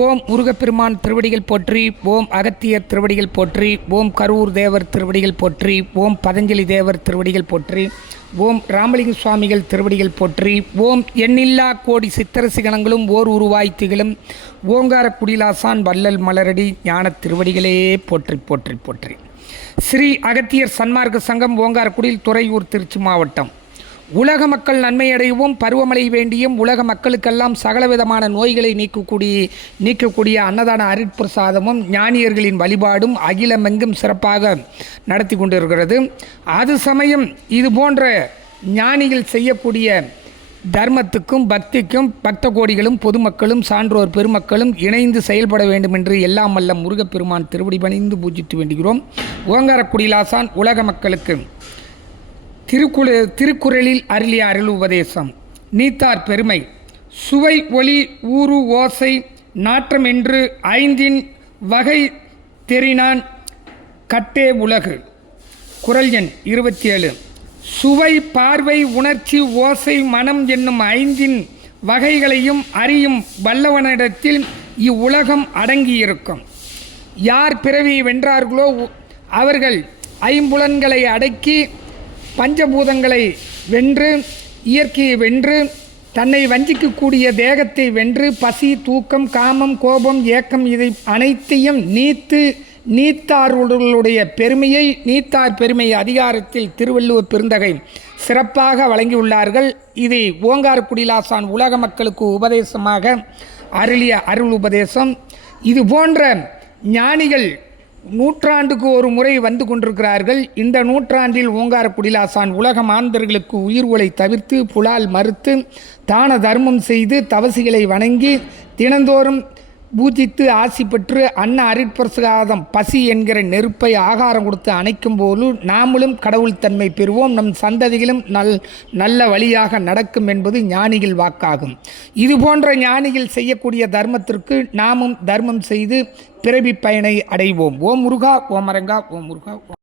ஓம் முருகப்பெருமான் திருவடிகள் போற்றி ஓம் அகத்தியர் திருவடிகள் போற்றி ஓம் கரூர் தேவர் திருவடிகள் போற்றி ஓம் பதஞ்சலி தேவர் திருவடிகள் போற்றி ஓம் ராமலிங்க சுவாமிகள் திருவடிகள் போற்றி ஓம் எண்ணில்லா கோடி சித்தரசிகணங்களும் ஓர் உருவாய் திகழும் ஓங்கார குடிலாசான் வள்ளல் மலரடி ஞான திருவடிகளே போற்றி போற்றி போற்றி. ஸ்ரீ அகத்தியர் சன்மார்க்க சங்கம் ஓங்காரக்குடியில் துறையூர் திருச்சி மாவட்டம். உலக மக்கள் நன்மையடையவும் பருவமழை வேண்டியும் உலக மக்களுக்கெல்லாம் சகலவிதமான நோய்களை நீக்கக்கூடிய நீக்கக்கூடிய அன்னதான அருட்பிரசாதமும் ஞானியர்களின் வழிபாடும் அகிலமெங்கும் சிறப்பாக நடத்தி கொண்டிருக்கிறது. அது சமயம் இது போன்ற ஞானிகள் செய்யக்கூடிய தர்மத்துக்கும் பக்திக்கும் பக்த கோடிகளும் பொதுமக்களும் சான்றோர் பெருமக்களும் இணைந்து செயல்பட வேண்டும் என்று எல்லாம் வல்ல முருகப்பெருமான் திருவடி பணிந்து பூஜித்து வேண்டுகிறோம். ஓங்காரக்குடிலாசான் உலக மக்களுக்கு திருக்குழு திருக்குறளில் அருளிய அருள் உபதேசம் நீத்தார் பெருமை. சுவை ஒளி ஊறு ஓசை நாற்றம் என்று ஐந்தின் வகை தெரினான் கட்டே உலகு. குரல் எண் இருபத்தி ஏழு சுவை பார்வை உணர்ச்சி ஓசை மனம் என்னும் ஐந்தின் வகைகளையும் அறியும் வல்லவனிடத்தில் இவ்வுலகம் அடங்கியிருக்கும். யார் பிறவி வென்றார்களோ அவர்கள் ஐம்புலன்களை அடக்கி பஞ்சபூதங்களை வென்று இயற்கையை வென்று தன்னை வஞ்சிக்கக்கூடிய தேகத்தை வென்று பசி தூக்கம் காமம் கோபம் ஏக்கம் இதை அனைத்தையும் நீத்து நீத்தார்களுடைய பெருமையை நீத்தார் பெருமை அதிகாரத்தில் திருவள்ளுவர் பெருந்தகை சிறப்பாக வழங்கியுள்ளார்கள். இதை ஓங்காரக்குடிலாசான் உலக மக்களுக்கு உபதேசமாக அருளிய அருள் உபதேசம். இது போன்ற ஞானிகள் நூற்றாண்டுக்கு ஒரு முறை வந்து கொண்டிருக்கிறார்கள். இந்த நூற்றாண்டில் ஓங்கார குடிலாசான் உலக மாந்தர்களுக்கு உயிர் உலை தவிர்த்து புலால் மறுத்து தான தர்மம் செய்து தவசிகளை வணங்கி தினந்தோறும் பூஜித்து ஆசி பெற்று அன்ன அரிப்பிரசாதம் பசி என்கிற நெருப்பை ஆகாரம் கொடுத்து அணைக்கும் போது நாமளும் கடவுள் தன்மை பெறுவோம். நம் சந்ததிகளும் நல் நல்ல வழியாக நடக்கும் என்பது ஞானிகள் வாக்காகும். இது போன்ற ஞானிகள் செய்யக்கூடிய தர்மத்திற்கு நாமும் தர்மம் செய்து பிறவி பயனை அடைவோம். ஓம் முருகா ஓம் அரங்கா ஓம் முருகா ஓம்